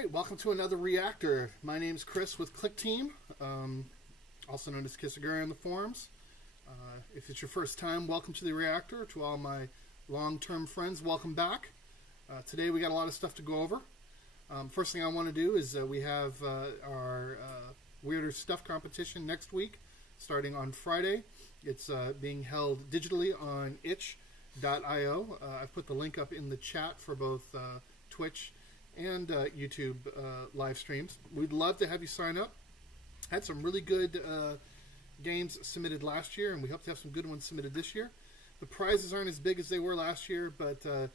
right, welcome to another Reactor. My name's Chris with Click Team, also known as Kissaguri on the forums. If it's your first time, welcome to the Reactor. To all my long-term friends, welcome back. Today we got a lot of stuff to go over. First thing I want to do is we have our Weirder Stuff competition next week, starting on Friday. It's being held digitally on itch.io. I've put the link up in the chat for both Twitch and YouTube live streams. We'd love to have you sign up. Had some really good games submitted last year, and we hope to have some good ones submitted this year. The prizes aren't as big as they were last year, but to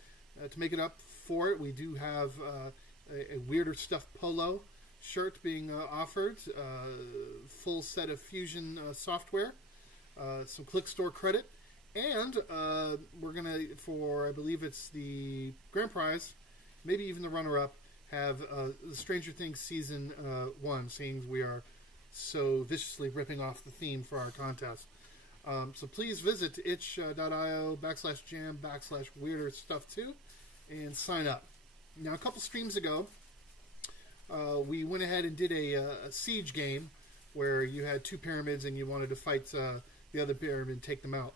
make it up for it, we do have a Weirder Stuff polo shirt being offered, full set of Fusion software, some Click Store credit, and we're going to, for I believe it's the grand prize, maybe even the runner-up, have the Stranger Things Season 1, seeing we are so viciously ripping off the theme for our contest. So please visit itch.io/jam/weirder stuff 2 and sign up. Now, a couple streams ago, we went ahead and did a siege game where you had two pyramids and you wanted to fight the other pyramid and take them out.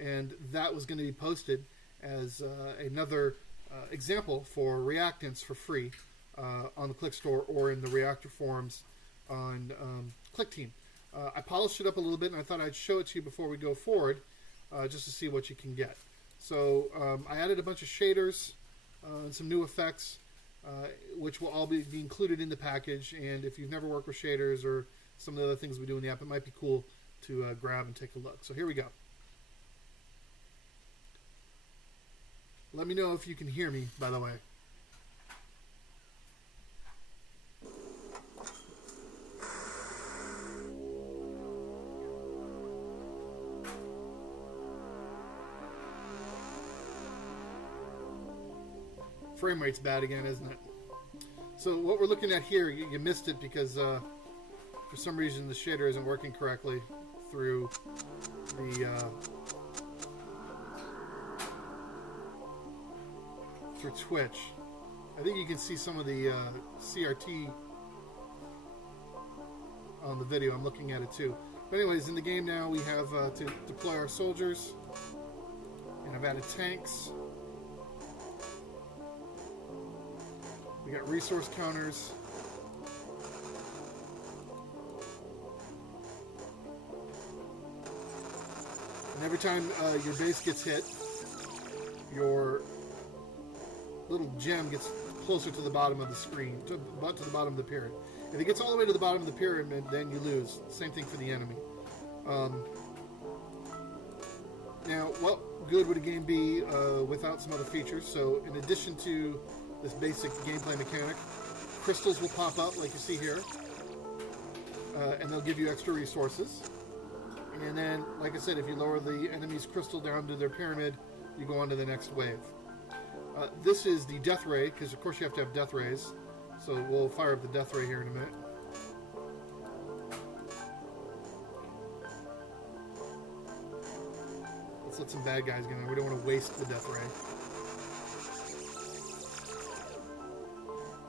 And that was going to be posted as another example for reactants for free on the Click Store or in the Reactor forums on Click Team. I polished it up a little bit, and I thought I'd show it to you before we go forward, just to see what you can get. So I added a bunch of shaders and some new effects, which will all be included in the package. And if you've never worked with shaders or some of the other things we do in the app, it might be cool to grab and take a look. So here we go. Let me know if you can hear me, by the way. Frame rate's bad again, isn't it? So what we're looking at here, you missed it because for some reason the shader isn't working correctly through through Twitch. I think you can see some of the CRT on the video. I'm looking at it too. But anyways, in the game now we have to deploy our soldiers, and I've added tanks. We got resource counters. And every time your base gets hit, your little gem gets closer to the bottom of the screen, to the bottom of the pyramid. If it gets all the way to the bottom of the pyramid, then you lose. Same thing for the enemy. Now, what good would a game be without some other features? So, in addition to this basic gameplay mechanic, crystals will pop up like you see here, and they'll give you extra resources. And then, like I said, if you lower the enemy's crystal down to their pyramid, you go on to the next wave. This is the death ray, because of course you have to have death rays. So we'll fire up the death ray here in a minute. Let's let some bad guys get in. We don't want to waste the death ray.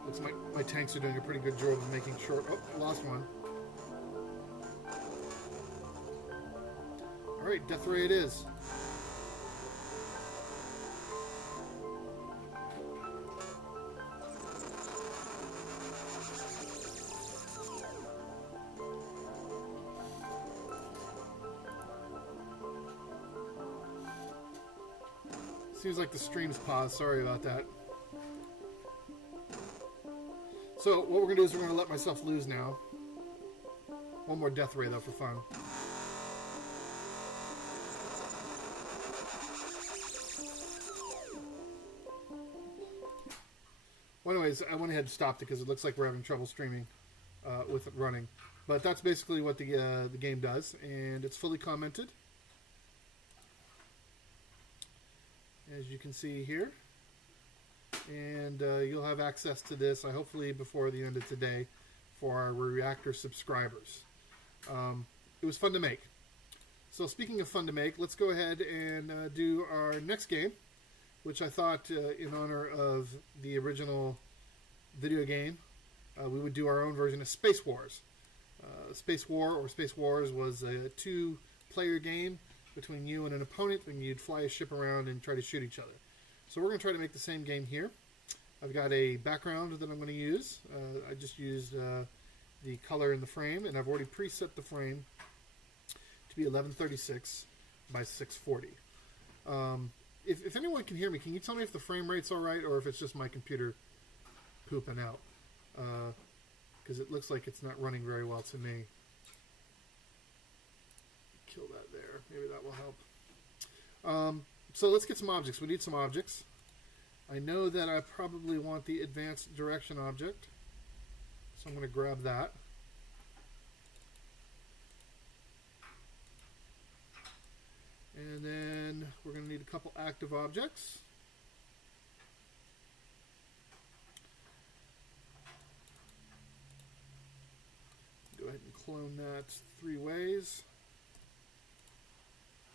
Looks like my tanks are doing a pretty good job of making sure... Oh, lost one. Alright, death ray it is. Seems like the stream's paused. Sorry about that. So what we're going to do is we're going to let myself lose now. One more death ray, though, for fun. Well, anyways, I went ahead and stopped it because it looks like we're having trouble streaming with it running. But that's basically what the game does, and it's fully commented. As you can see here, and you'll have access to this hopefully before the end of today for our Reactor subscribers. It was fun to make. So speaking of fun to make, let's go ahead and do our next game, which I thought in honor of the original video game, we would do our own version of Space Wars. Space War or Space Wars was a 2-player game between you and an opponent, and you'd fly a ship around and try to shoot each other. So we're going to try to make the same game here. I've got a background that I'm going to use. I just used the color in the frame, and I've already preset the frame to be 1136 by 640. If anyone can hear me, can you tell me if the frame rate's all right or if it's just my computer pooping out? Because it looks like it's not running very well to me. Kill that there. Maybe that will help. So let's get some objects. We need some objects. I know that I probably want the advanced direction object, so I'm going to grab that. And then we're going to need a couple active objects. Go ahead and clone that 3 ways.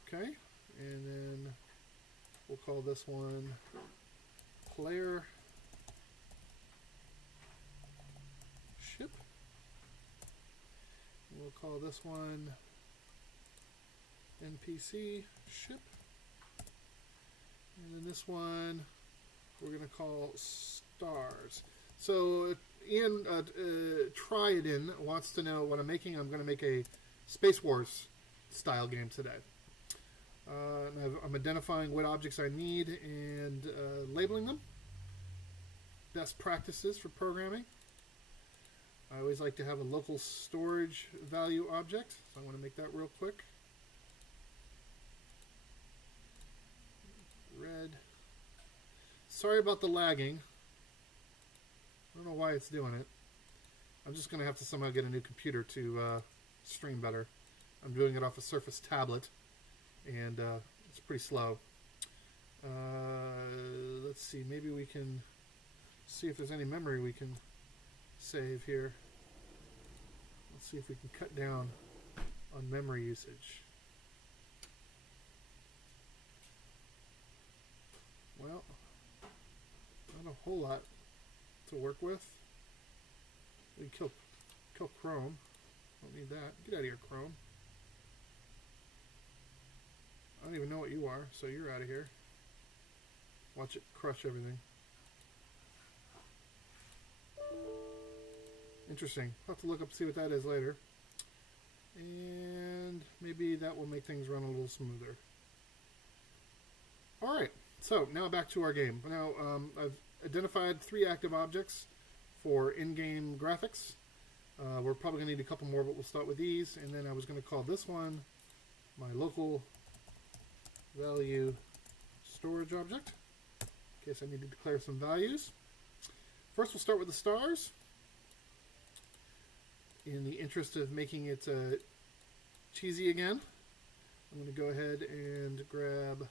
Okay, and then we'll call this one player ship. We'll call this one NPC ship. And then this one we're going to call stars. So Ian Triadin wants to know what I'm making. I'm going to make a Space Wars style game today. I'm identifying what objects I need and labeling them. Best practices for programming. I always like to have a local storage value object, so I'm going to make that real quick. Red. Sorry about the lagging. I don't know why it's doing it. I'm just going to have to somehow get a new computer to stream better. I'm doing it off a Surface tablet, and it's pretty slow. Let's see, maybe we can see if there's any memory we can save here. Let's see if we can cut down on memory usage. Well, not a whole lot to work with. We can kill Chrome. Don't need that. Get out of here, Chrome. I don't even know what you are, so you're out of here. Watch it crush everything. Interesting. I'll have to look up and see what that is later. And maybe that will make things run a little smoother. Alright, so now back to our game. Now, I've identified 3 active objects for in-game graphics. We're probably going to need a couple more, but we'll start with these. And then I was going to call this one my local value storage object, in case I need to declare some values. First, we'll start with the stars. In the interest of making it cheesy again, I'm going to go ahead and grab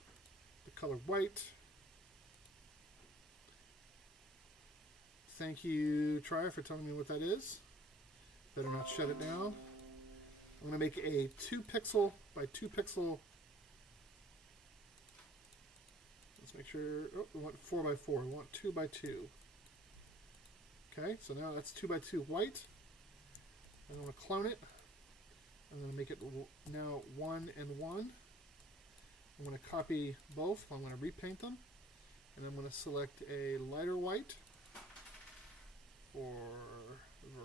the color white. Thank you, Try, for telling me what that is. Better not shut it down. I'm going to make a 2 pixel by 2 pixel. Let's make sure. Oh, we want 4 by 4. We want 2 by 2. Okay, so now that's 2 by 2 white. I'm going to clone it. I'm going to make it now 1 and 1. I'm going to copy both. I'm going to repaint them. And I'm going to select a lighter white for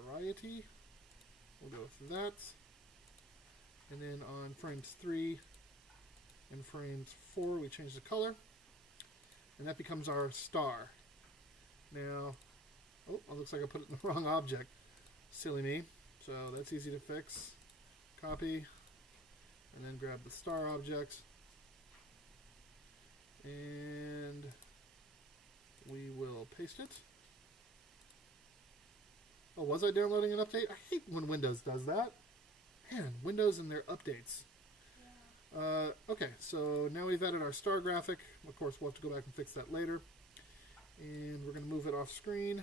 variety. We'll go with that. And then on frames 3 and frames 4, we change the color. And that becomes our star. Now, oh, it looks like I put it in the wrong object. Silly me. So that's easy to fix. Copy. And then grab the star object. And we will paste it. Oh, was I downloading an update? I hate when Windows does that. Man, Windows and their updates. Yeah. Okay, so now we've added our star graphic. Of course, we'll have to go back and fix that later. And we're going to move it off screen.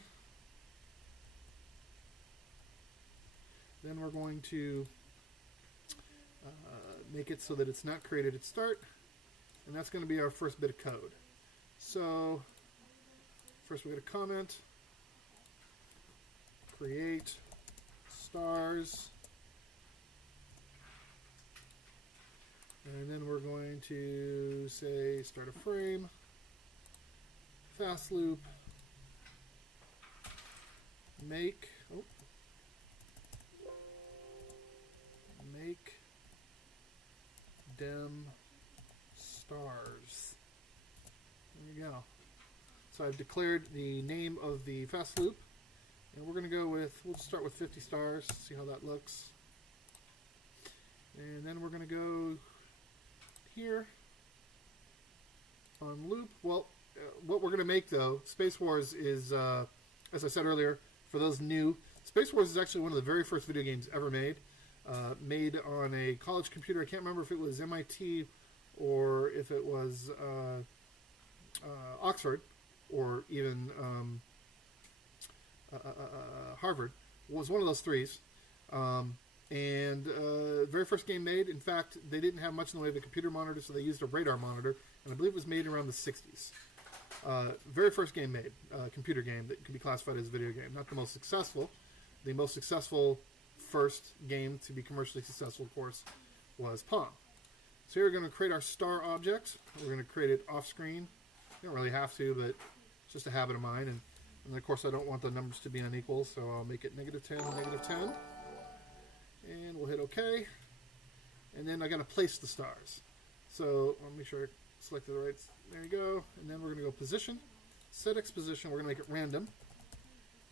Then we're going to make it so that it's not created at start. And that's going to be our first bit of code. So, first we get a comment. create stars. And then we're going to say start a frame, fast loop, make dem stars. There you go. So I've declared the name of the fast loop, and we're going to go with, we'll just start with 50 stars, see how that looks. And then we're going to go here on loop. Well, what we're going to make though, Space Wars is, as I said earlier, for those new, Space Wars is actually one of the very first video games ever made. Made on a college computer. I can't remember if it was MIT or if it was Oxford or even Harvard. It was one of those threes. Very first game made. In fact, they didn't have much in the way of a computer monitor, so they used a radar monitor, and I believe it was made around the 60s. Very first game made, computer game that could be classified as a video game. Not the most successful. The most successful first game to be commercially successful, of course, was Pong. So here we're going to create our star object. We're going to create it off screen. You don't really have to, but it's just a habit of mine. And of course, I don't want the numbers to be unequal, so I'll make it -10, -10. And we'll hit OK. And then I got to place the stars. So I'll make sure I selected the right. There you go. And then we're going to go position, set X position. We're going to make it random.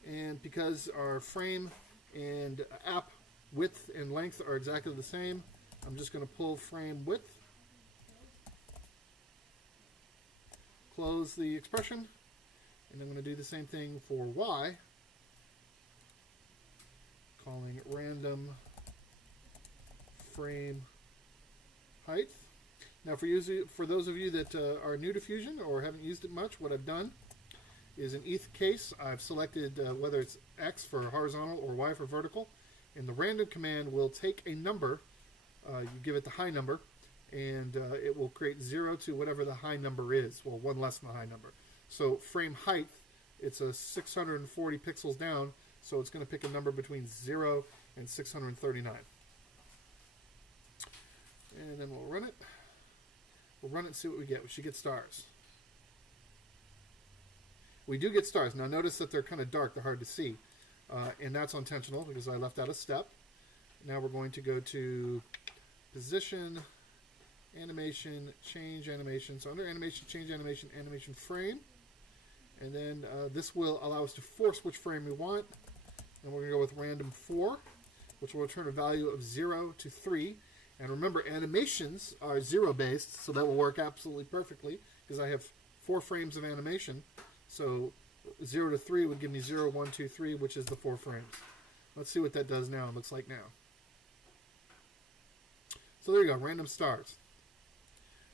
And because our frame and app width and length are exactly the same, I'm just going to pull frame width, close the expression, and I'm going to do the same thing for Y, calling random frame height. Now for those of you that are new to Fusion or haven't used it much, what I've done is in each case I've selected whether it's X for horizontal or Y for vertical, and the random command will take a number, you give it the high number, and it will create 0 to whatever the high number is, well, one less than the high number. So frame height, it's a 640 pixels down, so it's going to pick a number between 0 and 639. And then we'll run it. We'll run it and see what we get. We should get stars. We do get stars. Now notice that they're kind of dark, they're hard to see. And that's intentional because I left out a step. Now we're going to go to position, animation, change animation. So under animation, change animation, animation frame. And then this will allow us to force which frame we want. And we're going to go with random 4, which will return a value of 0 to 3. And remember, animations are 0 based, so that will work absolutely perfectly because I have 4 frames of animation. So 0 to 3 would give me 0, 1, 2, 3, which is the 4 frames. Let's see what that does now. It looks like now. So there you go, random stars.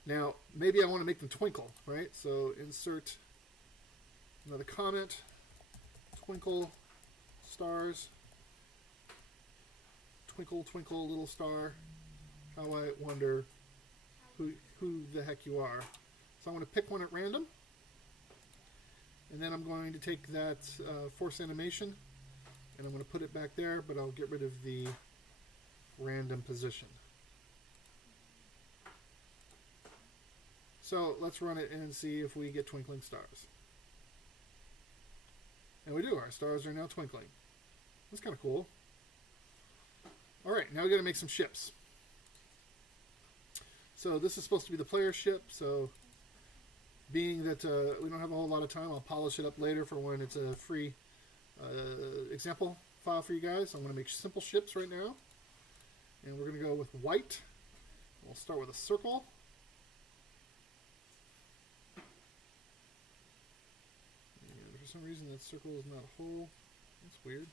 Now, maybe I want to make them twinkle, right? So insert another comment, twinkle stars, twinkle, twinkle, little star. How I wonder who the heck you are. So I'm going to pick one at random. And then I'm going to take that force animation and I'm going to put it back there, but I'll get rid of the random position. So let's run it and see if we get twinkling stars. And we do. Our stars are now twinkling. That's kind of cool. All right, now we got to make some ships. So this is supposed to be the player ship, so being that we don't have a whole lot of time, I'll polish it up later for when it's a free example file for you guys. I'm going to make simple ships right now. And we're going to go with white. We'll start with a circle. And for some reason that circle is not whole. That's weird.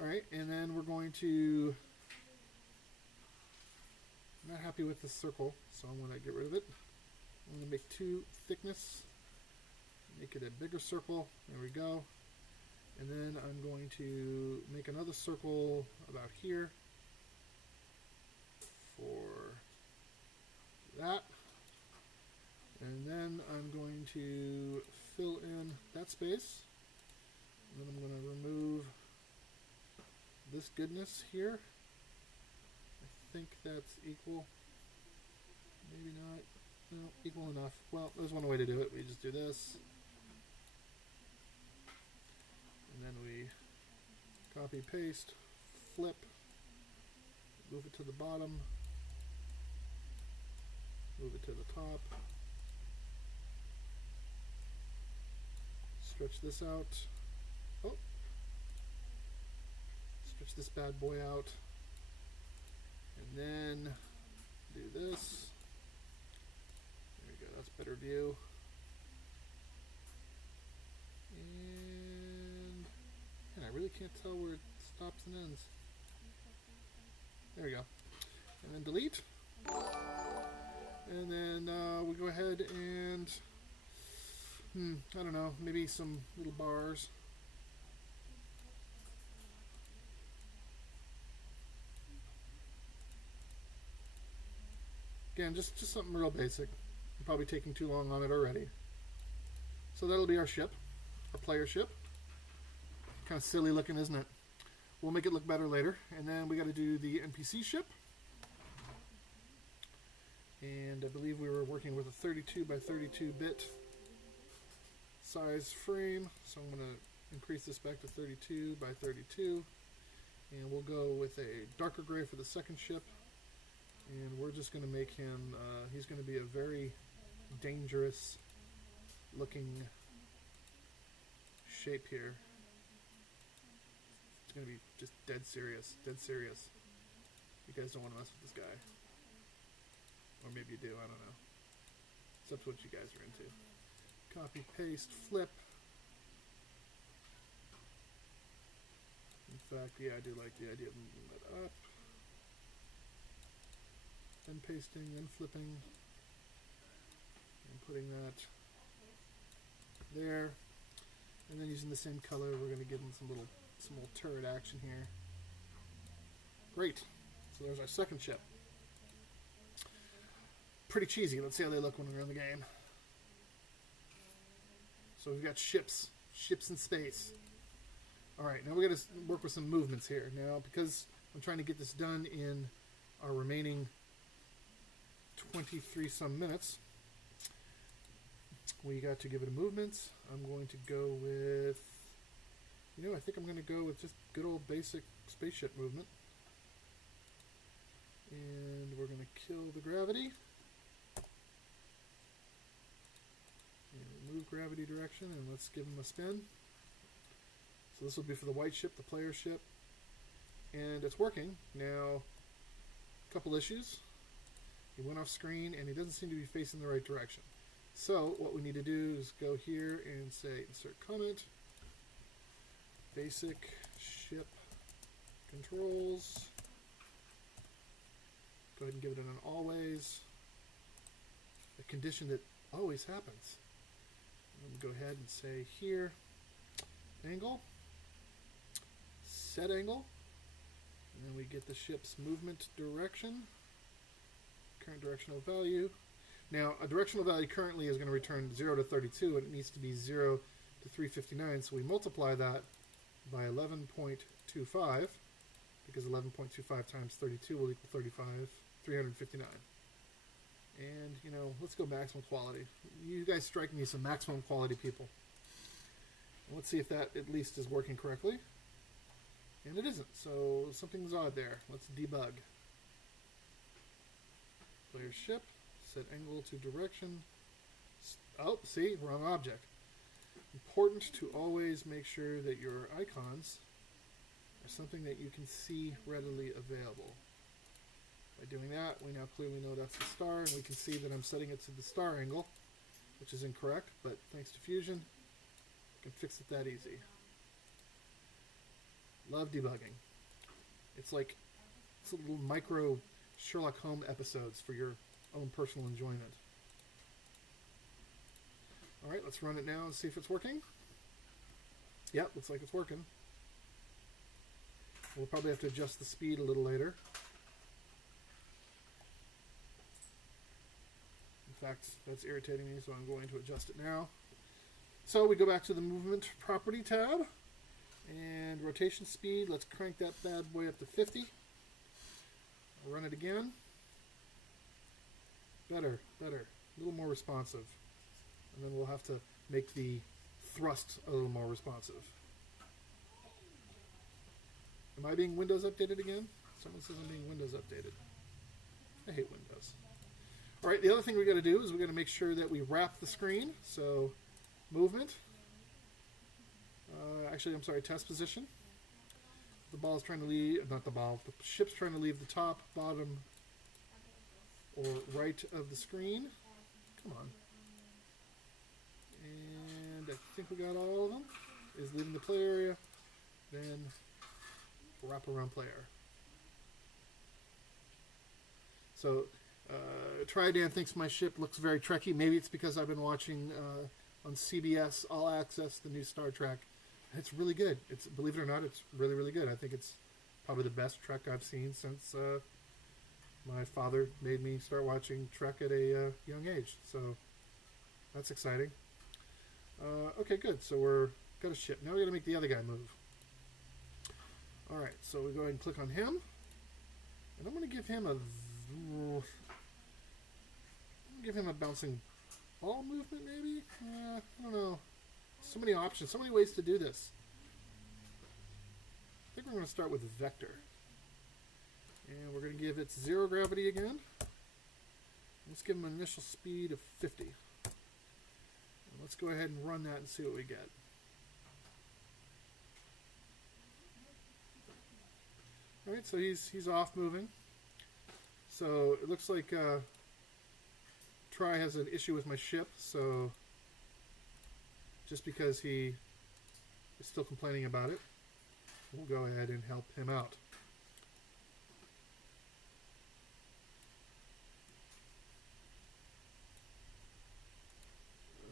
Alright, and then we're going to... I'm not happy with the circle, so I'm going to get rid of it. I'm going to make 2 thickness, make it a bigger circle. There we go. And then I'm going to make another circle about here for that. And then I'm going to fill in that space. And then I'm going to remove this goodness here. I think that's equal. Maybe not. No, equal enough. Well, there's one way to do it. We just do this. And then we copy, paste, flip, move it to the bottom, move it to the top, stretch this out. Oh, stretch this bad boy out, and then do this. There we go, that's better view. And I really can't tell where it stops and ends. There we go. And then delete. And then we go ahead and, I don't know, maybe some little bars. Again, just something real basic. I'm probably taking too long on it already. So that'll be our ship, our player ship. Kind of silly looking, isn't it? We'll make it look better later. And then we got to do the NPC ship. And I believe we were working with a 32 by 32 bit size frame. So I'm going to increase this back to 32 by 32. And we'll go with a darker gray for the second ship. And we're just going to make him, he's going to be a very dangerous looking shape here. It's going to be just dead serious, dead serious. You guys don't want to mess with this guy. Or maybe you do, I don't know. It's up to what you guys are into. Copy, paste, flip. In fact, yeah, I do like the idea of moving that up. Then pasting, then flipping. And putting that there. And then using the same color, we're going to give them some little turret action here. Great. So there's our second ship. Pretty cheesy. Let's see how they look when we're in the game. So we've got ships in space. All right, now we got to work with some movements here. Now, because I'm trying to get this done in our remaining 23 some minutes, we got to give it a movement. I'm going to go with, I think I'm going to go with just good old basic spaceship movement. And we're going to kill the gravity. And remove gravity direction, and let's give them a spin. So this will be for the white ship, the player ship. And it's working. Now, a couple issues. He went off screen, and he doesn't seem to be facing the right direction. So what we need to do is go here and say insert comment, basic ship controls. Go ahead and give it an always, a condition that always happens. And go ahead and say here, angle, set angle, and then we get the ship's movement direction, current directional value. Now, a directional value currently is going to return 0 to 32, and it needs to be 0 to 359, so we multiply that by 11.25, because 11.25 times 32 will equal 359. And, let's go maximum quality. You guys strike me as some maximum quality people. Let's see if that at least is working correctly. And it isn't, so something's odd there. Let's debug. Player ship. Set angle to direction. Oh, see, wrong object. Important to always make sure that your icons are something that you can see readily available. By doing that, we now clearly know that's the star, and we can see that I'm setting it to the star angle, which is incorrect, but thanks to Fusion, I can fix it that easy. Love debugging. It's like little micro Sherlock Holmes episodes for your own personal enjoyment. Alright, let's run it now and see if it's working. Yep, looks like it's working. We'll probably have to adjust the speed a little later. In fact, that's irritating me, so I'm going to adjust it now. So we go back to the Movement Property tab, And rotation speed, let's crank that bad boy up to 50. I'll run it again. Better, better. A little more responsive. And then we'll have to make the thrust a little more responsive. Am I being Windows updated again? Someone says I'm being Windows updated. I hate Windows. Alright, the other thing we got to do is we got to make sure that we wrap the screen. So, movement. Actually, I'm sorry, test position. The ball's trying to leave, not the ball, the ship's trying to leave the top, bottom, or right of the screen. Come on. And I think we got all of them. Is leaving the play area, then wrap around player. So, Tridan thinks my ship looks very Trekky. Maybe it's because I've been watching on CBS All Access the new Star Trek. It's really good. It's, believe it or not, it's really, really good. I think it's probably the best Trek I've seen since my father made me start watching Trek at a young age. So that's exciting. Okay, good. So we're got a ship. Now we got to make the other guy move. All right. So we go ahead and click on him, and I'm going to give him a bouncing ball movement, maybe. I don't know. So many options, so many ways to do this. I think we're going to start with vector. And we're going to give it 0 gravity again. Let's give them an initial speed of 50. And let's go ahead and run that and see what we get. Alright, so he's off moving. So it looks like Try has an issue with my ship, so just because he is still complaining about it, we'll go ahead and help him out.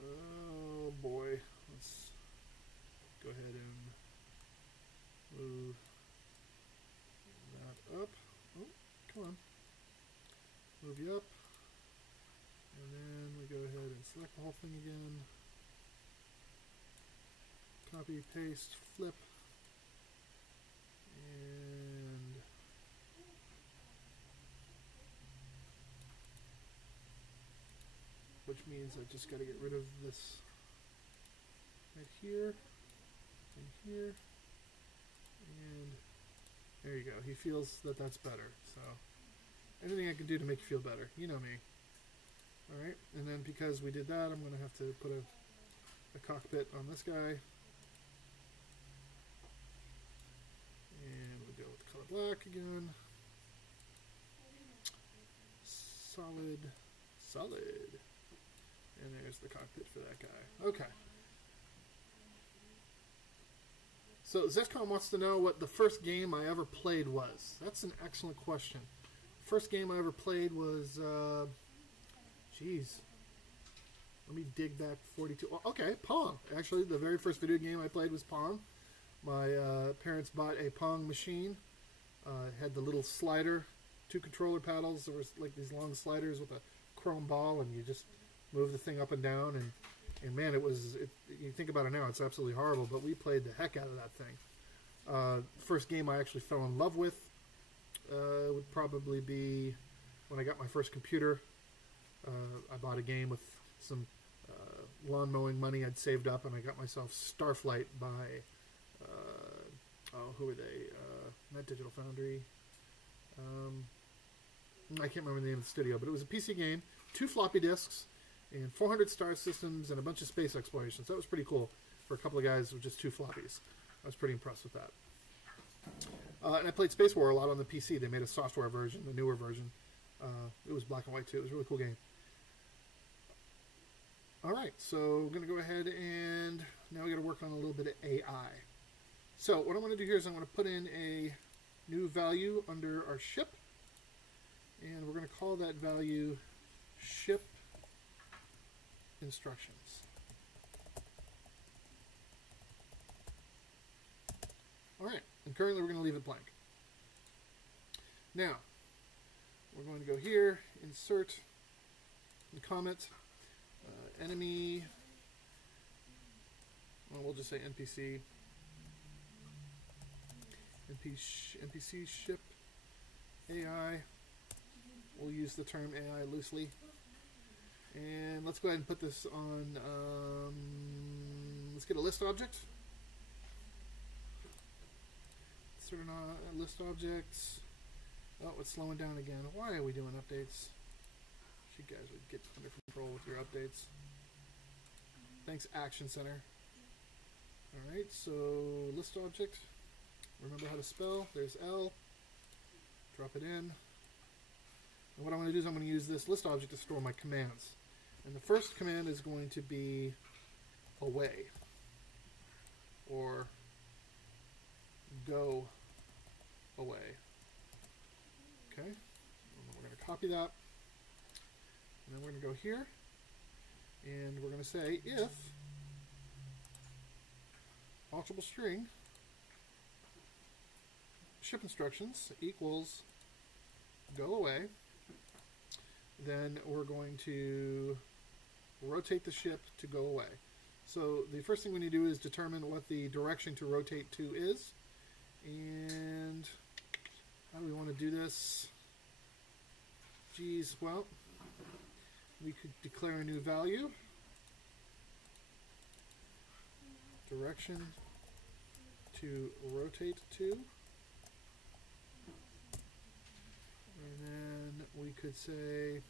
Oh boy, let's go ahead and move that up. Oh, come on. Move you up. And then we go ahead and select the whole thing again. Copy, paste, flip, and which means I just got to get rid of this right here, and here, and there you go. He feels that that's better, so anything I can do to make you feel better, you know me. Alright, and then because we did that, I'm going to have to put a cockpit on this guy. And we'll go with color black again. Solid, solid. And there's the cockpit for that guy. Okay. So Zescom wants to know what the first game I ever played was. That's an excellent question. First game I ever played was, geez. Let me dig back 42. Oh, okay, Pong. Actually, the very first video game I played was Pong. My parents bought a Pong machine. It had the little slider, 2 controller paddles. There was like these long sliders with a chrome ball, and you just move the thing up and down. And man, you think about it now, it's absolutely horrible, but we played the heck out of that thing. First game I actually fell in love with would probably be when I got my first computer. I bought a game with some lawn mowing money I'd saved up, and I got myself Starflight by who were they? Not Digital Foundry. I can't remember the name of the studio, but it was a PC game, 2 floppy disks, and 400 star systems, and a bunch of space explorations. That was pretty cool for a couple of guys with just 2 floppies. I was pretty impressed with that. And I played Space War a lot on the PC. They made a software version, the newer version. It was black and white too. It was a really cool game. Alright, so we're going to go ahead and now we got to work on a little bit of AI. So what I'm going to do here is I'm going to put in a new value under our ship, and we're going to call that value ship instructions. Alright, and currently we're going to leave it blank. Now, we're going to go here, insert, and comment, enemy, well, we'll just say NPC, NPC ship AI. We'll use the term AI loosely. And let's go ahead and put this on, let's get a list object. Certain list objects. Oh, it's slowing down again. Why are we doing updates? You guys would get under control with your updates. Thanks, Action Center. Alright, so list object. Remember how to spell. There's L. Drop it in. And what I'm going to do is I'm going to use this list object to store my commands. And the first command is going to be away. Or go away. Okay. And we're going to copy that. And then we're going to go here. And we're going to say if alterable string ship instructions equals go away, then we're going to rotate the ship to go away. So the first thing we need to do is determine what the direction to rotate to is. And how do we want to do this? Geez, well, we could declare a new value. Direction to rotate to. And then we could say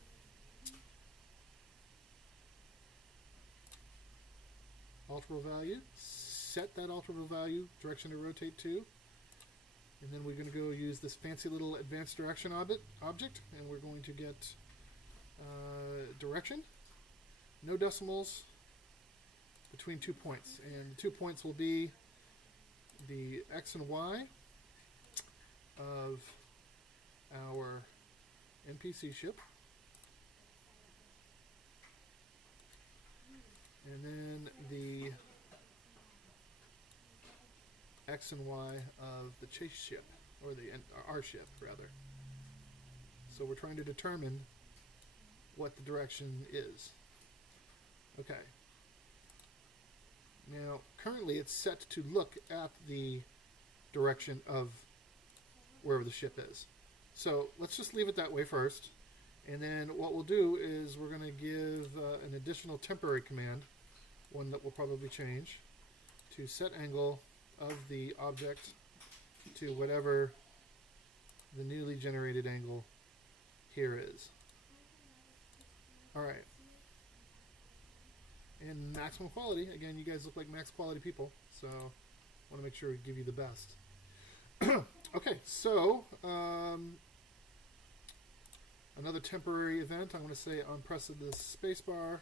alterable value. Set that alterable value, direction to rotate to. And then we're going to go use this fancy little advanced direction object, and we're going to get direction, no decimals, between 2 points. And the 2 points will be the X and Y of our NPC ship. And then the X and Y of the chase ship, or our ship, rather. So we're trying to determine what the direction is. Okay. Now, currently it's set to look at the direction of wherever the ship is. So let's just leave it that way first. And then what we'll do is we're going to give an additional temporary command, one that will probably change, to set angle of the object to whatever the newly generated angle here is. Alright. And maximum quality. Again, you guys look like max quality people, so I want to make sure we give you the best. Okay, so another temporary event. I'm going to say on press of the spacebar,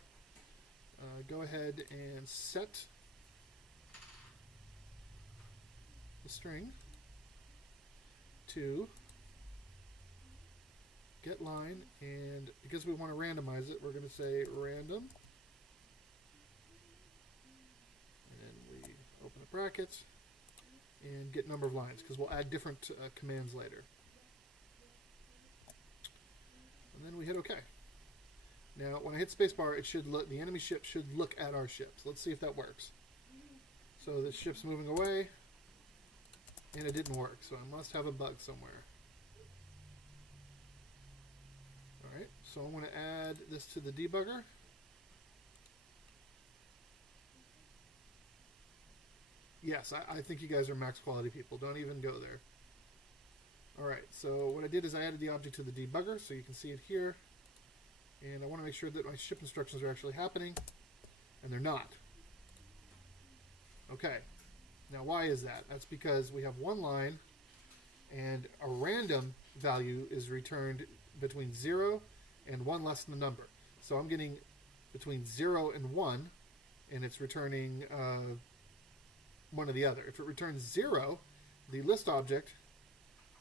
go ahead and set the string to get line, and because we want to randomize it, we're going to say random, and then we open a bracket and get number of lines, because we'll add different commands later. And then we hit OK. Now, when I hit spacebar, it should look, the enemy ship should look at our ship. So let's see if that works. So the ship's moving away, and it didn't work. So I must have a bug somewhere. All right. So I'm going to add this to the debugger. Yes, I think you guys are max quality people. Don't even go there. Alright, so what I did is I added the object to the debugger, so you can see it here. And I want to make sure that my ship instructions are actually happening, and they're not. Okay, now why is that? That's because we have one line, and a random value is returned between 0 and 1 less than the number. So I'm getting between 0 and 1, and it's returning one or the other. If it returns 0, the list object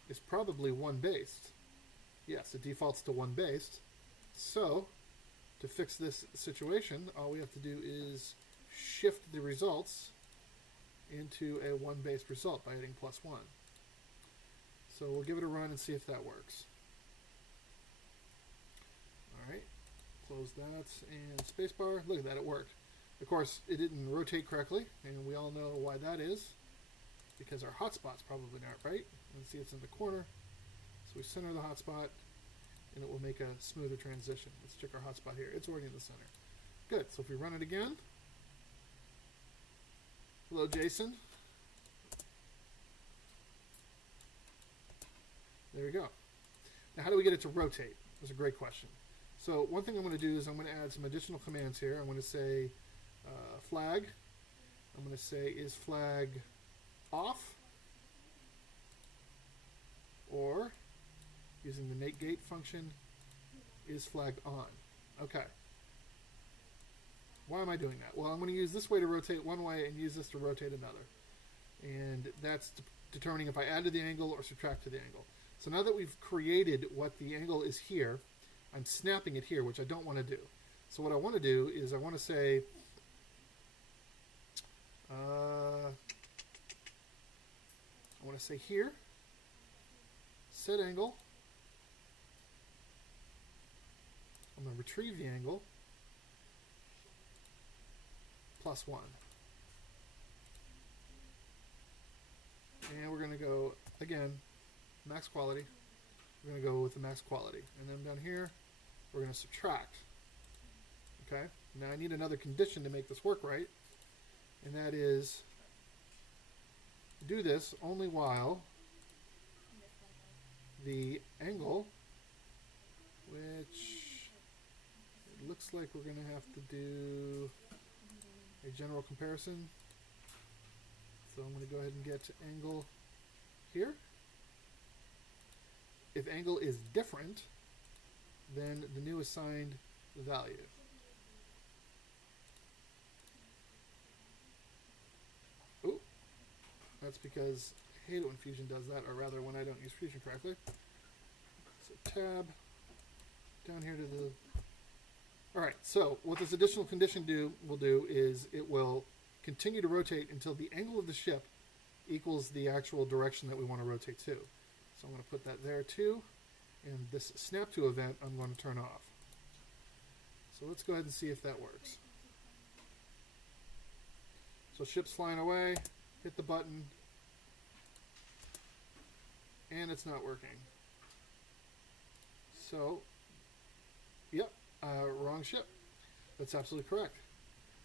is probably 1 based. Yes, it defaults to 1 based. So, to fix this situation, all we have to do is shift the results into a 1 based result by adding +1. So we'll give it a run and see if that works. Alright, close that and spacebar. Look at that, it worked. Of course, it didn't rotate correctly, and we all know why that is. because our hotspot's probably not right. Let's see, it's in the corner. So we center the hotspot, and it will make a smoother transition. Let's check our hotspot here. It's already in the center. Good. So if we run it again, hello, Jason. There we go. Now, how do we get it to rotate? That's a great question. So one thing I'm going to do is I'm going to add some additional commands here. I'm going to say flag. I'm going to say is flag off, or using the negate function, is flag on. Okay. Why am I doing that? Well, I'm going to use this way to rotate one way and use this to rotate another. And that's determining if I add to the angle or subtract to the angle. So now that we've created what the angle is here, I'm snapping it here, which I don't want to do. So what I want to do is I want to say, here, set angle. I'm going to retrieve the angle, +1. And we're going to go, again, max quality. We're going to go with the max quality. And then down here, we're going to subtract. Okay? Now I need another condition to make this work right. And that is, do this only while the angle, which it looks like we're going to have to do a general comparison. So I'm going to go ahead and get to angle here. If angle is different, then the new assigned value. Ooh, that's because I hate it when Fusion does that, or rather when I don't use Fusion correctly. So tab, down here to the... Alright, so what this additional condition will do is it will continue to rotate until the angle of the ship equals the actual direction that we want to rotate to. So I'm going to put that there too, and this snap to event I'm going to turn off. So let's go ahead and see if that works. So ship's flying away, hit the button, and it's not working. So, yep, wrong ship. That's absolutely correct.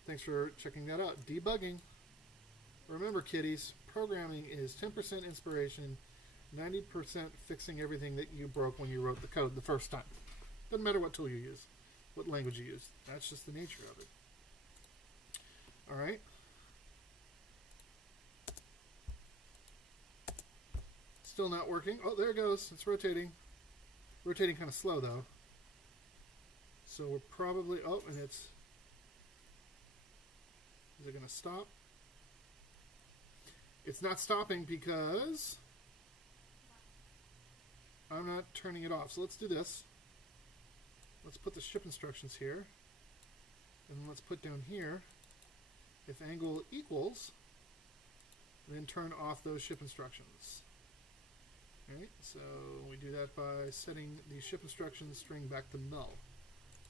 Thanks for checking that out. Debugging. Remember, kiddies, programming is 10% inspiration, 90% fixing everything that you broke when you wrote the code the first time. Doesn't matter what tool you use, what language you use. That's just the nature of it. All right. Still not working. Oh, there it goes. It's rotating. Rotating kind of slow, though. So we're probably... Oh, and it's... Is it going to stop? It's not stopping because I'm not turning it off. So let's do this. Let's put the ship instructions here. And let's put down here, if angle equals, then turn off those ship instructions. Alright, so we do that by setting the ship instructions string back to null.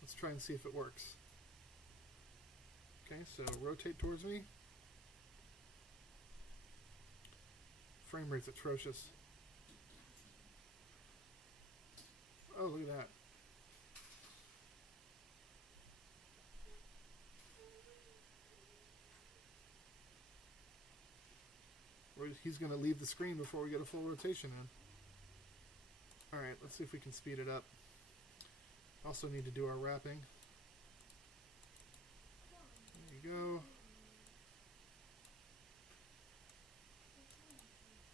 Let's try and see if it works. Okay, so rotate towards me. Frame rate's atrocious. Oh, look at that. He's going to leave the screen before we get a full rotation in. Alright, let's see if we can speed it up. Also need to do our wrapping. There you go.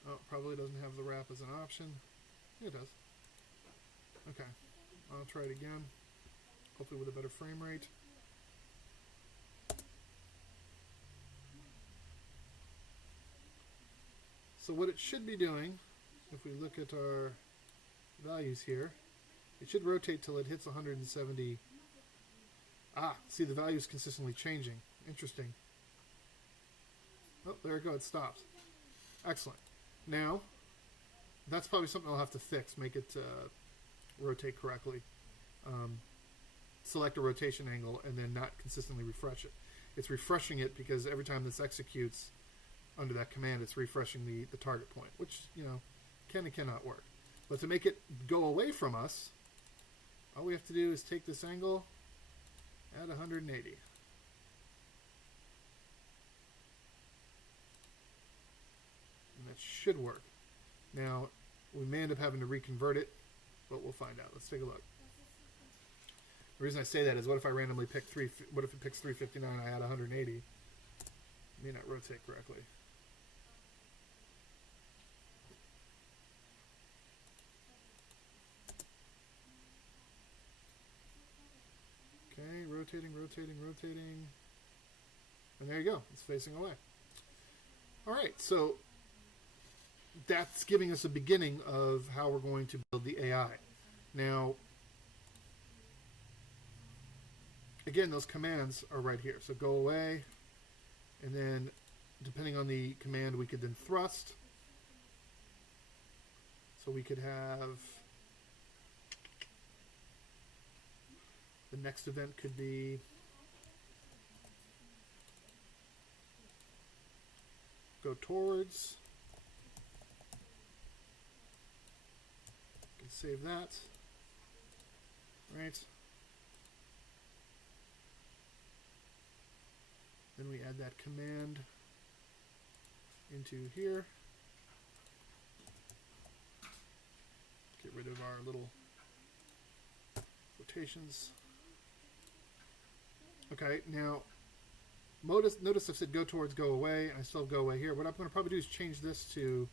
Oh, probably doesn't have the wrap as an option. Yeah, it does. Okay, I'll try it again. Hopefully with a better frame rate. So what it should be doing, if we look at our values here, it should rotate till it hits 170. Ah, see, the value is consistently changing. Interesting. Oh, there we go, it stopped. Excellent. Now, that's probably something I'll have to fix, make it rotate correctly. Select a rotation angle and then not consistently refresh it. It's refreshing it because every time this executes, under that command, it's refreshing the target point, which, you know, can and cannot work. But to make it go away from us, all we have to do is take this angle at 180. And that should work. Now, we may end up having to reconvert it, but we'll find out. Let's take a look. The reason I say that is, what if I randomly pick what if it picks 359 and I add 180? It may not rotate correctly. Okay, rotating, rotating, rotating. And there you go. It's facing away. All right, so that's giving us a beginning of how we're going to build the AI. Now, again, those commands are right here. So go away, and then depending on the command, we could then thrust. So we could have the next event could be go towards. You can save that. Right. Then we add that command into here. Get rid of our little quotations. Okay, now notice I've said go towards, go away, and I still have go away here. What I'm going to probably do is change this to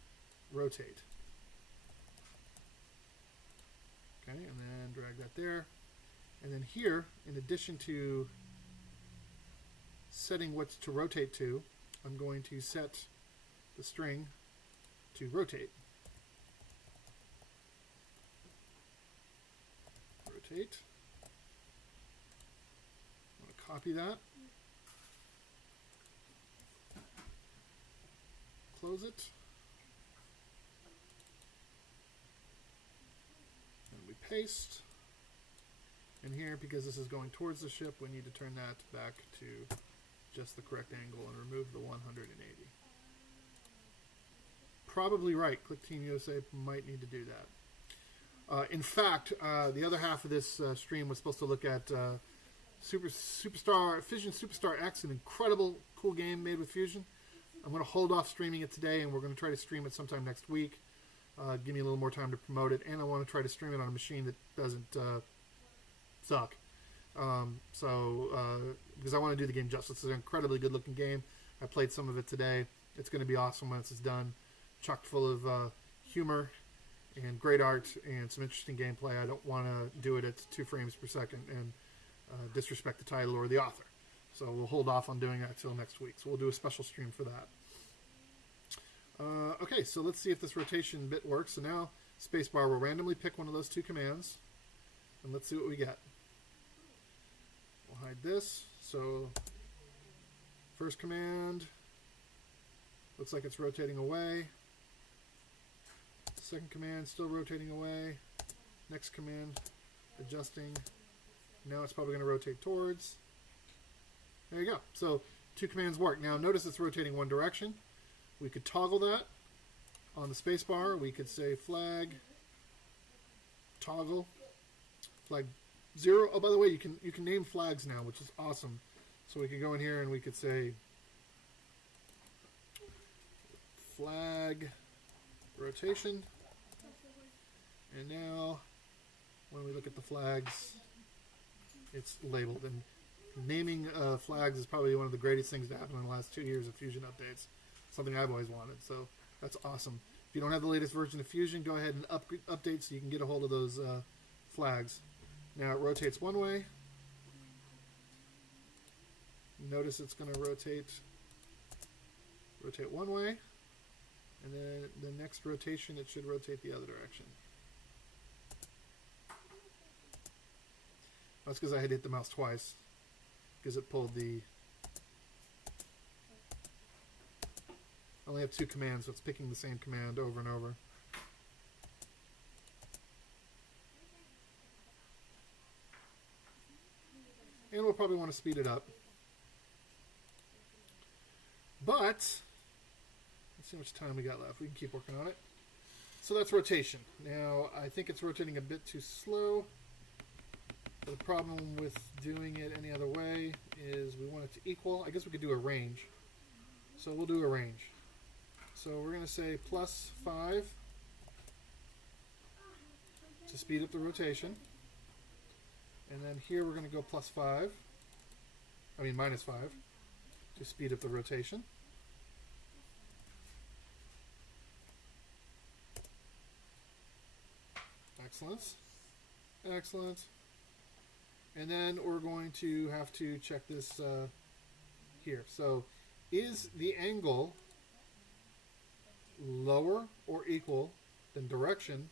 rotate. Okay, and then drag that there. And then here, in addition to setting what to rotate to, I'm going to set the string to rotate. Rotate. I'm going to copy that. Close it. And we paste. And here, because this is going towards the ship, we need to turn that back to just the correct angle and remove the 180. Probably right. Click Team USA might need to do that. In fact, the other half of this stream was supposed to look at Fusion Superstar X, an incredible, cool game made with Fusion. I'm going to hold off streaming it today, and we're going to try to stream it sometime next week. Give me a little more time to promote it, and I want to try to stream it on a machine that doesn't suck. Because I want to do the game justice. It's an incredibly good-looking game. I played some of it today. It's going to be awesome once it's done. Chock full of humor and great art and some interesting gameplay. I don't want to do it at 2 frames per second and disrespect the title or the author. So we'll hold off on doing that until next week. So we'll do a special stream for that. Okay, so let's see if this rotation bit works. So now, spacebar, we'll randomly pick one of those 2 commands. And let's see what we get. We'll hide this. So, first command, looks like it's rotating away. Second command, still rotating away. Next command, adjusting. Now it's probably going to rotate towards. There you go. So 2 commands work. Now notice it's rotating one direction. We could toggle that on the spacebar. We could say flag, toggle, flag 0. Oh, by the way, you can name flags now, which is awesome. So we could go in here and we could say flag rotation. And now when we look at the flags, it's labeled. And naming flags is probably one of the greatest things to happen in the last 2 years of Fusion updates. Something I've always wanted. So that's awesome. If you don't have the latest version of Fusion, go ahead and update so you can get a hold of those flags. Now it rotates one way. Notice it's going to rotate one way. And then the next rotation, it should rotate the other direction. That's because I had hit the mouse twice, because it pulled the... I only have 2 commands, so it's picking the same command over and over. And we'll probably want to speed it up. But Let's see how much time we got left. We can keep working on it. So that's rotation. Now, I think it's rotating a bit too slow. But the problem with doing it any other way is we want it to equal. I guess we could do a range. So we'll do a range. So we're going to say +5 to speed up the rotation. And then here we're going to go +5. I mean -5 to speed up the rotation. Excellent. Excellent. And then we're going to have to check this here. So is the angle lower or equal than direction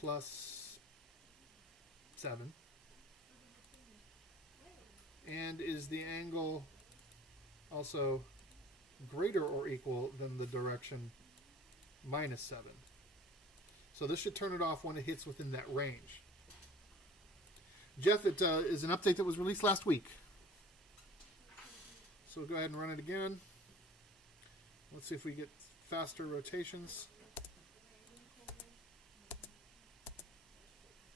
+7? And is the angle also greater or equal than the direction -7? So this should turn it off when it hits within that range. Jeff, it is an update that was released last week. So we'll go ahead and run it again. Let's see if we get faster rotations.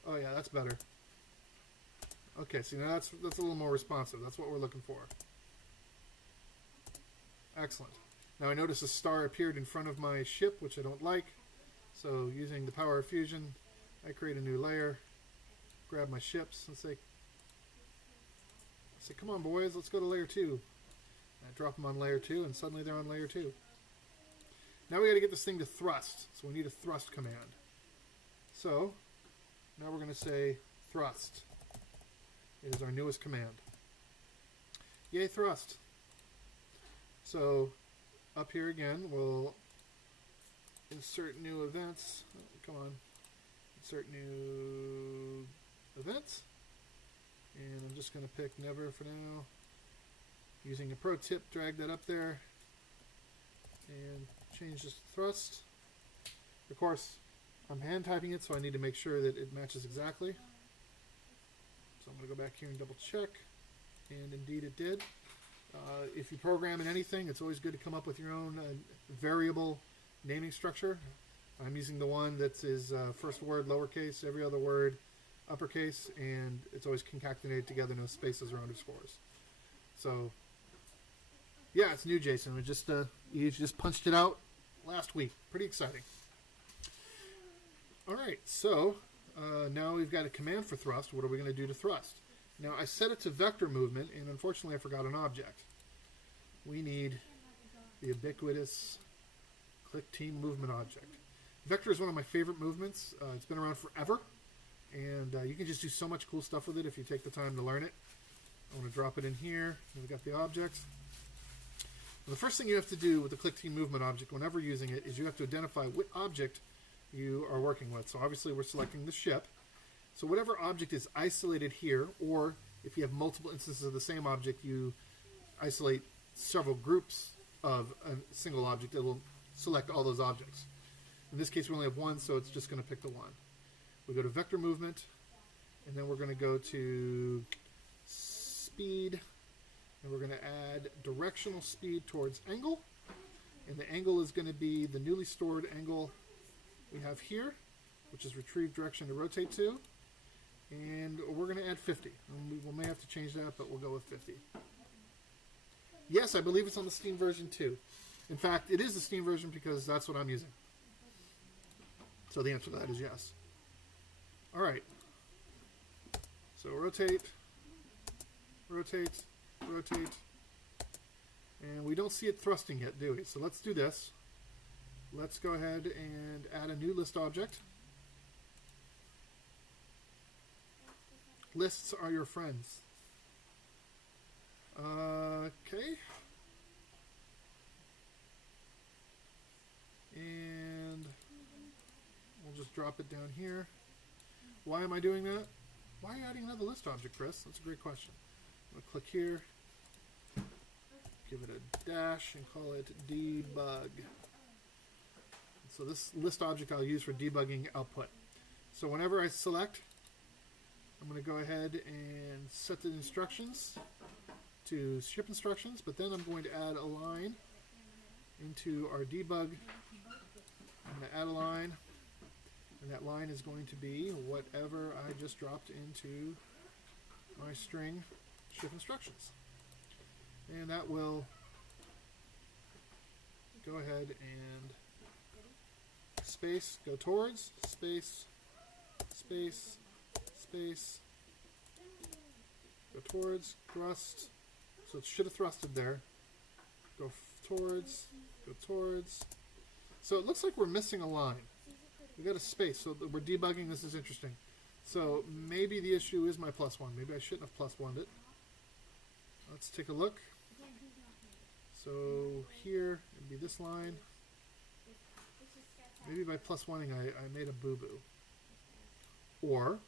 Oh yeah, that's better. Okay, so now that's a little more responsive. That's what we're looking for. Excellent. Now I notice a star appeared in front of my ship, which I don't like. So using the power of fusion, I create a new layer, grab my ships, and say, come on boys, let's go to layer 2. And I drop them on layer 2, and suddenly they're on layer 2. Now we got to get this thing to thrust, so we need a thrust command. So now we're going to say thrust is our newest command. Yay, thrust. So up here again, we'll insert new events. Oh, come on. Insert new events. And I'm just going to pick never for now. Using a pro tip, drag that up there. And change this to thrust. Of course, I'm hand typing it, so I need to make sure that it matches exactly. So I'm going to go back here and double check. And indeed it did. If you program in anything, it's always good to come up with your own variable naming structure. I'm using the one that is first word lowercase, every other word uppercase, and it's always concatenated together, no spaces or underscores. So yeah, it's new, Jason. We just you just punched it out last week. Pretty exciting. All right, so now we've got a command for thrust. What are we going to do to thrust? Now I set it to vector movement, and unfortunately I forgot an object. We need the ubiquitous click team movement object. Vector is one of my favorite movements. It's been around forever, and you can just do so much cool stuff with it if you take the time to learn it. I want to drop it in here. We've got the object. And the first thing you have to do with the click team movement object whenever using it is you have to identify what object you are working with. So obviously we're selecting the ship. So whatever object is isolated here, or if you have multiple instances of the same object, you isolate several groups of a single object that will select all those objects. In this case we only have one, so it's just going to pick the one. We go to vector movement, and then we're going to go to speed, and we're going to add directional speed towards angle, and the angle is going to be the newly stored angle we have here, which is retrieve direction to rotate to, and we're going to add 50. And we may have to change that, but we'll go with 50. Yes, I believe it's on the Steam version too. In fact, it is the Steam version because that's what I'm using. So the answer to that is yes. All right. So rotate, rotate, rotate. And we don't see it thrusting yet, do we? So let's do this. Let's go ahead and add a new list object. Lists are your friends. Okay. And we'll just drop it down here. Why am I doing that? Why are you adding another list object, Chris? That's a great question. I'm going to click here, give it a dash, and call it debug. So this list object I'll use for debugging output. So whenever I select, I'm going to go ahead and set the instructions to ship instructions, but then I'm going to add a line, into our debug. I'm going to add a line, and that line is going to be whatever I just dropped into my string shift instructions. And that will go ahead and space, go towards, space, space, space, go towards, thrust. So it should have thrusted there. Go towards, go towards. So it looks like we're missing a line. We got a space, so we're debugging. This is interesting. So maybe the issue is my +1. Maybe I shouldn't have +1'd it. Let's take a look. So here, it'd be this line. Maybe by +1ing I made a boo-boo. Or,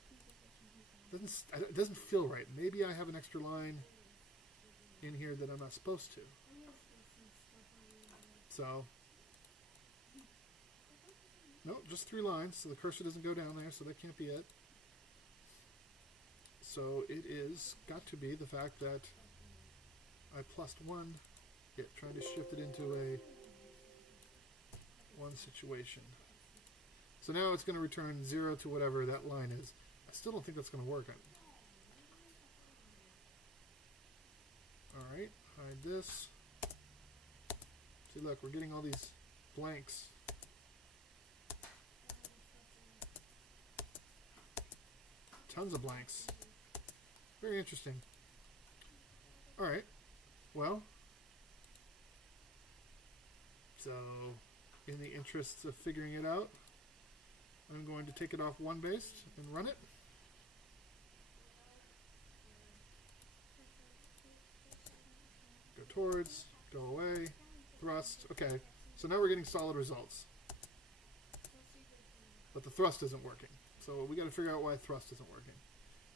it doesn't feel right. Maybe I have an extra line in here that I'm not supposed to. So, no, just 3 lines. So the cursor doesn't go down there, so that can't be it. So it is got to be the fact that I +1 it, trying to shift it into a 1 situation. So now it's going to return 0 to whatever that line is. I still don't think that's going to work. Alright, hide this. See, look, we're getting all these blanks. Tons of blanks. Very interesting. Alright, well, so in the interests of figuring it out, I'm going to take it off 1 base and run it. Go towards, go away, thrust. Okay, so now we're getting solid results. But the thrust isn't working. So we got to figure out why thrust isn't working.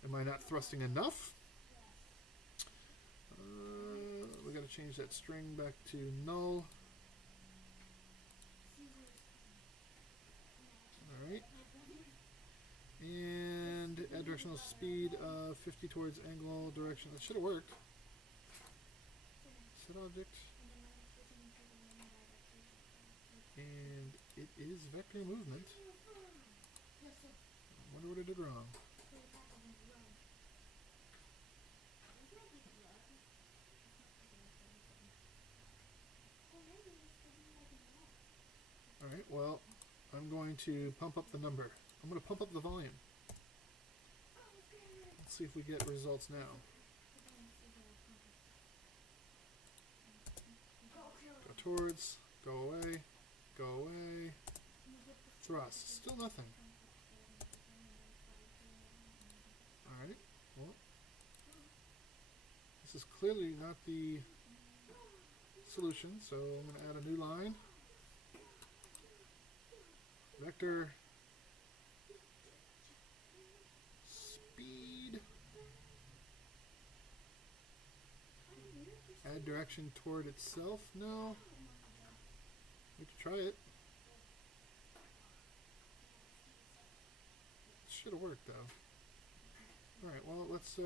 Am I not thrusting enough? We got to change that string back to null. Alright. And add directional speed of 50 towards angle direction. That should have worked. Set object. And it is vector movement. I wonder what I did wrong. Alright, well, I'm going to pump up the number. I'm going to pump up the volume. Let's see if we get results now. Go towards, go away, go away. Thrust, still nothing. Alright, well, this is clearly not the solution, so I'm going to add a new line. Vector speed. Add direction toward itself. No. We could try it. Should have worked though. Alright, well let's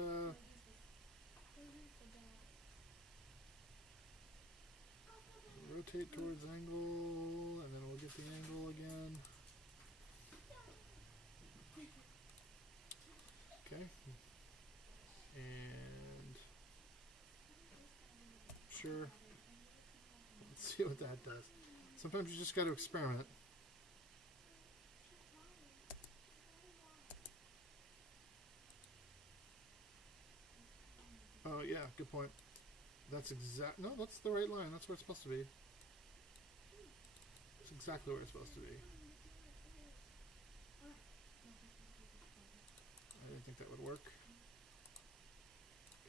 rotate towards angle, and then we'll get the angle again. Okay. And sure. Let's see what that does. Sometimes you just got to experiment. Oh yeah, good point. That's no, that's the right line. That's where it's supposed to be. It's exactly where it's supposed to be. I didn't think that would work.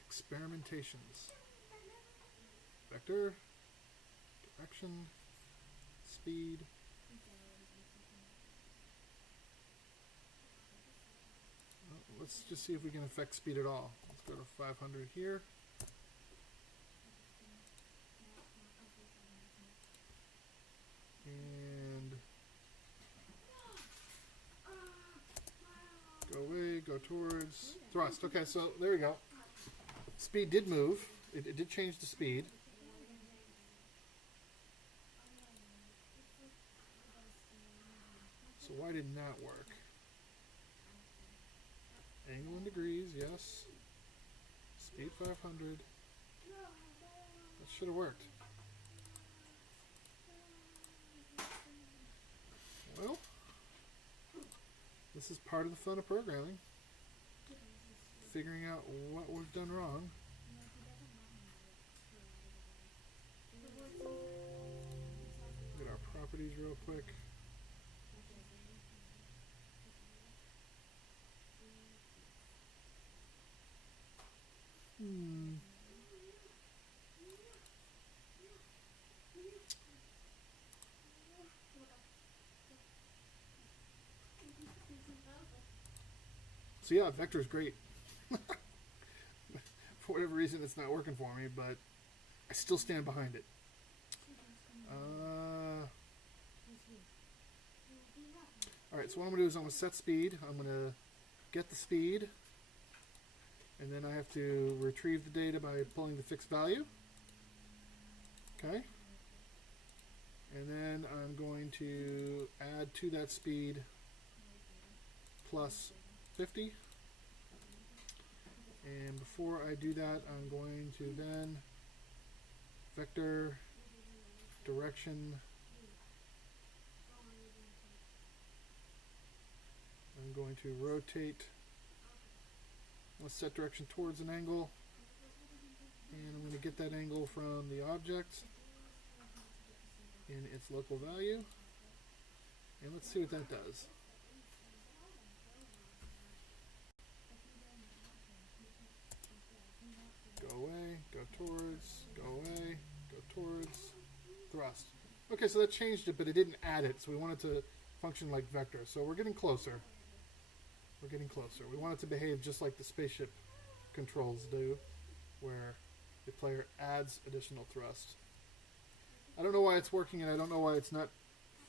Experimentations. Vector, direction, speed. Well, let's just see if we can affect speed at all. Let's go to 500 here. And go away, go towards, thrust. Okay, so there we go. Speed did move. It did change the speed. why didn't that work? Angle in degrees, yes. Speed 500. That should have worked. Well, this is part of the fun of programming. Figuring out what we've done wrong. Look at our properties real quick. So yeah, vector is great. For whatever reason, it's not working for me, but I still stand behind it. Alright, so what I'm going to do is I'm going to set speed. I'm going to get the speed, and then I have to retrieve the data by pulling the fixed value. Okay. And then I'm going to add to that speed plus 50. And before I do that, I'm going to then vector direction. I'm going to rotate. Let's set direction towards an angle. And I'm going to get that angle from the object in its local value. And let's see what that does. Go away, go towards, go away, go towards, thrust. Okay, so that changed it, but it didn't add it, so we want it to function like vector. So we're getting closer. We're getting closer. We want it to behave just like the spaceship controls do, where the player adds additional thrust. I don't know why it's working, and I don't know why it's not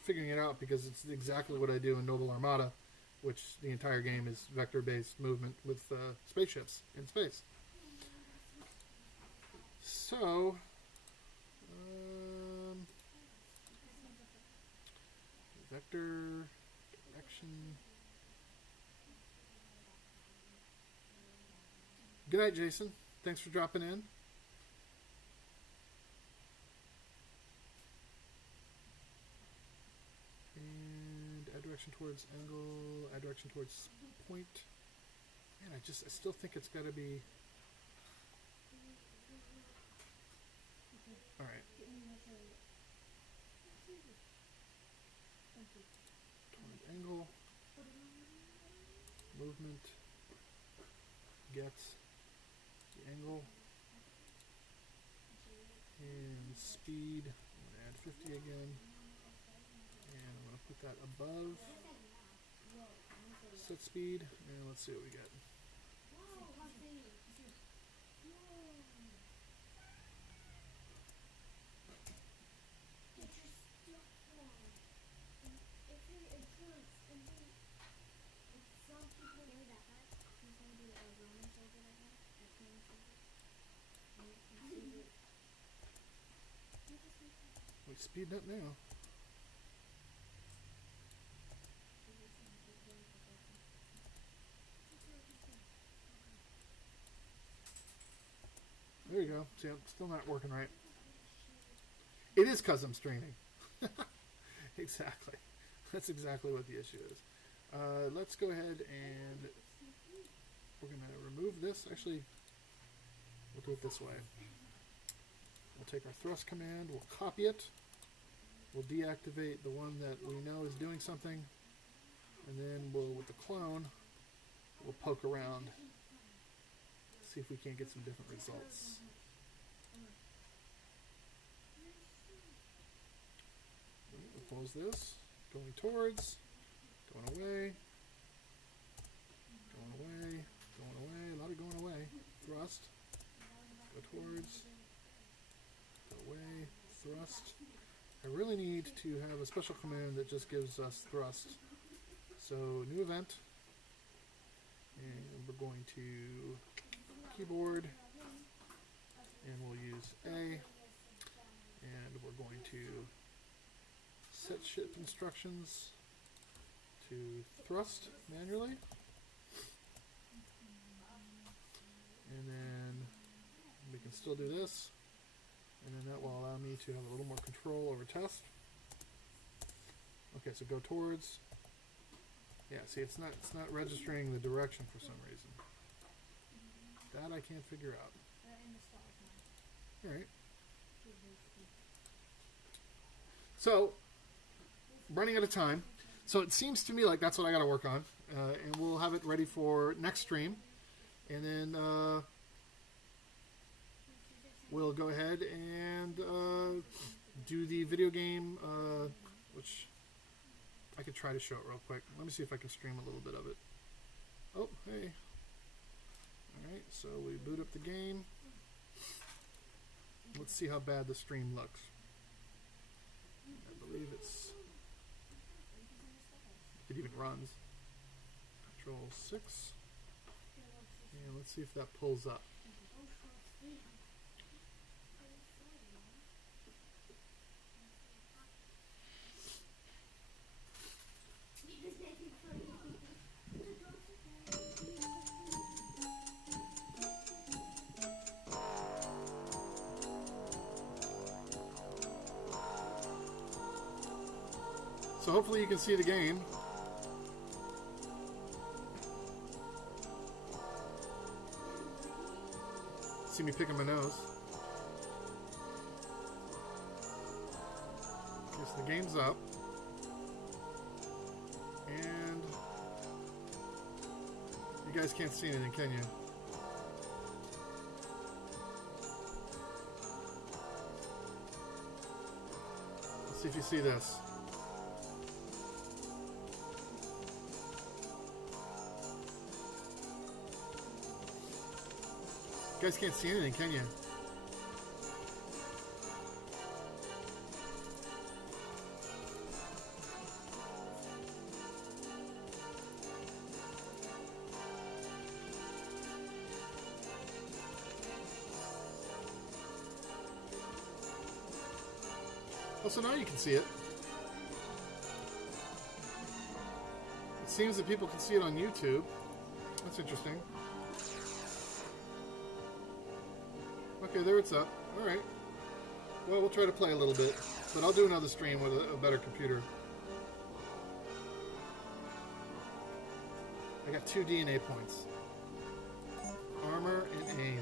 figuring it out, because it's exactly what I do in Noble Armada, which the entire game is vector-based movement with spaceships in space. So, vector, direction. Good night, Jason. Thanks for dropping in. And add direction towards angle, add direction towards point. Man, I still think it's got to be... Alright. Toward angle, movement, get the angle, and speed. I'm going to add 50 again, and I'm going to put that above set speed, and let's see what we get. We're speeding up now. There you go. See, I'm still not working right. It is because I'm straining. Exactly. That's exactly what the issue is. Let's go ahead and we're going to remove this. Actually, we'll do it this way. We'll take our thrust command, we'll copy it, we'll deactivate the one that we know is doing something, and then we'll, with the clone, we'll poke around, see if we can't get some different results. We'll close this, going towards, going away, going away, going away, a lot of going away, thrust, go towards, go away, thrust. I really need to have a special command that just gives us thrust. So new event, and we're going to keyboard, and we'll use A, and we're going to set ship instructions to thrust manually. And then we can still do this. And then that will allow me to have a little more control over test. Okay, so go towards. Yeah, see, it's not registering the direction for some reason. That I can't figure out. All right. So, running out of time. So it seems to me like that's what I got to work on, and we'll have it ready for next stream, and then we'll go ahead and do the video game, which I could try to show it real quick. Let me see if I can stream a little bit of it. Oh, hey. Alright, so we boot up the game. Let's see how bad the stream looks. I believe it even runs. Control 6. And let's see if that pulls up. So hopefully you can see the game. See me picking my nose. Guess the game's up. And you guys can't see anything, can you? Let's see if you see this. You guys can't see anything, can you? Oh, so now you can see it. It seems that people can see it on YouTube. That's interesting. Okay, there it's up. Alright. Well, we'll try to play a little bit. But I'll do another stream with a better computer. I got 2 DNA points. Armor and aim.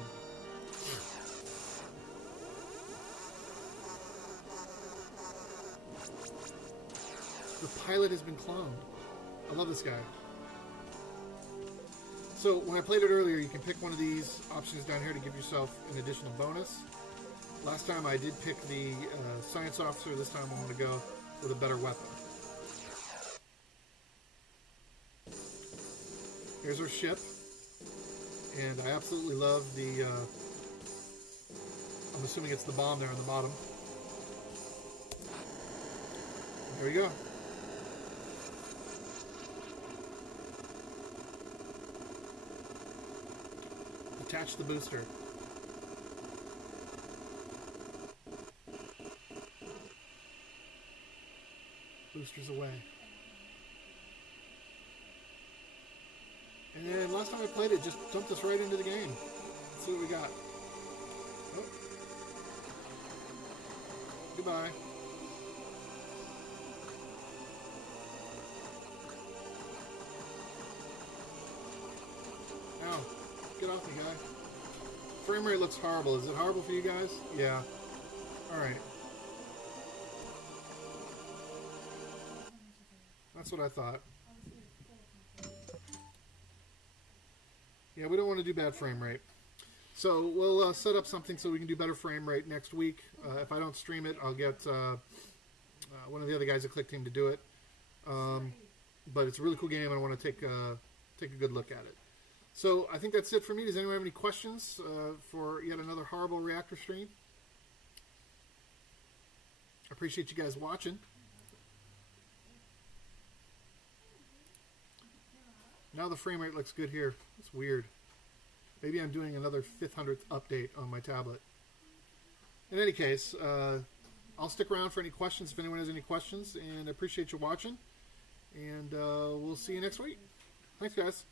The pilot has been cloned. I love this guy. So when I played it earlier, you can pick one of these options down here to give yourself an additional bonus. Last time I did pick the science officer. This time I'm going to go with a better weapon. Here's our ship. And I absolutely love the... I'm assuming it's the bomb there on the bottom. There we go. Attach the booster. Boosters away. And then last time I played it, just dumped us right into the game. Let's see what we got. Oh. Goodbye. Ow. Get off me, guy. Frame rate looks horrible. Is it horrible for you guys? Yeah. Alright. That's what I thought. Yeah, we don't want to do bad frame rate. So we'll set up something so we can do better frame rate next week. If I don't stream it, I'll get one of the other guys at Click Team to do it. But it's a really cool game, and I want to take a good look at it. So I think that's it for me. Does anyone have any questions for yet another horrible Reactor stream? I appreciate you guys watching. Now the frame rate looks good here. It's weird. Maybe I'm doing another 500th update on my tablet. In any case, I'll stick around for any questions if anyone has any questions, and I appreciate you watching. And we'll see you next week. Thanks, guys.